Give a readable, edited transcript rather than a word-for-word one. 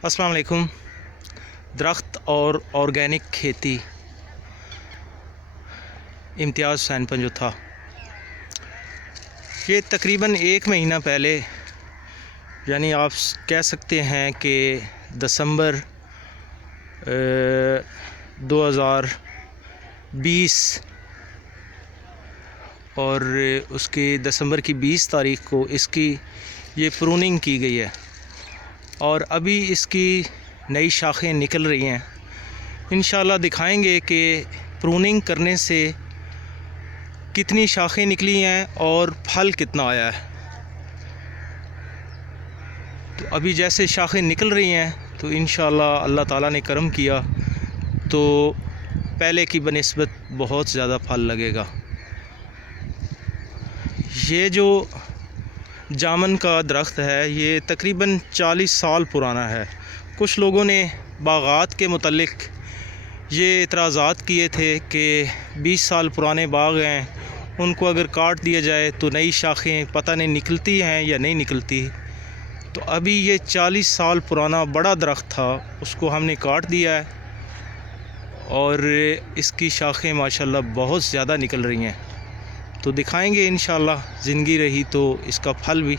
अस्सलाम वालेकुम। दरख्त और ऑर्गेनिक खेती, इम्तियाज़ हुसैन पंजो था। ये तकरीबन 1 महीना पहले, यानी आप कह सकते हैं कि दिसंबर 2020 और उसके दिसंबर की 20 तारीख़ को इसकी ये प्रूनिंग की गई है और अभी इसकी नई शाखें निकल रही हैं। इंशाल्लाह दिखाएंगे कि प्रूनिंग करने से कितनी शाखें निकली हैं और फल कितना आया है। तो अभी जैसे शाखें निकल रही हैं तो इंशाल्लाह अल्लाह ताला ने करम किया तो पहले की बनिस्बत बहुत ज़्यादा फल लगेगा। ये जो जामन का दरख्त है ये तकरीबन 40 साल पुराना है। कुछ लोगों ने बागात के मुतल्लिक ये इतराज़ात किए थे कि 20 साल पुराने बाग हैं, उनको अगर काट दिया जाए तो नई शाखें पता नहीं निकलती हैं या नहीं निकलती। तो अभी ये 40 साल पुराना बड़ा दरख्त था, उसको हमने काट दिया है और इसकी शाखें माशाल्लाह बहुत ज़्यादा निकल रही हैं। तो दिखाएंगे इंशाल्लाह, ज़िंदगी रही तो इसका फल भी।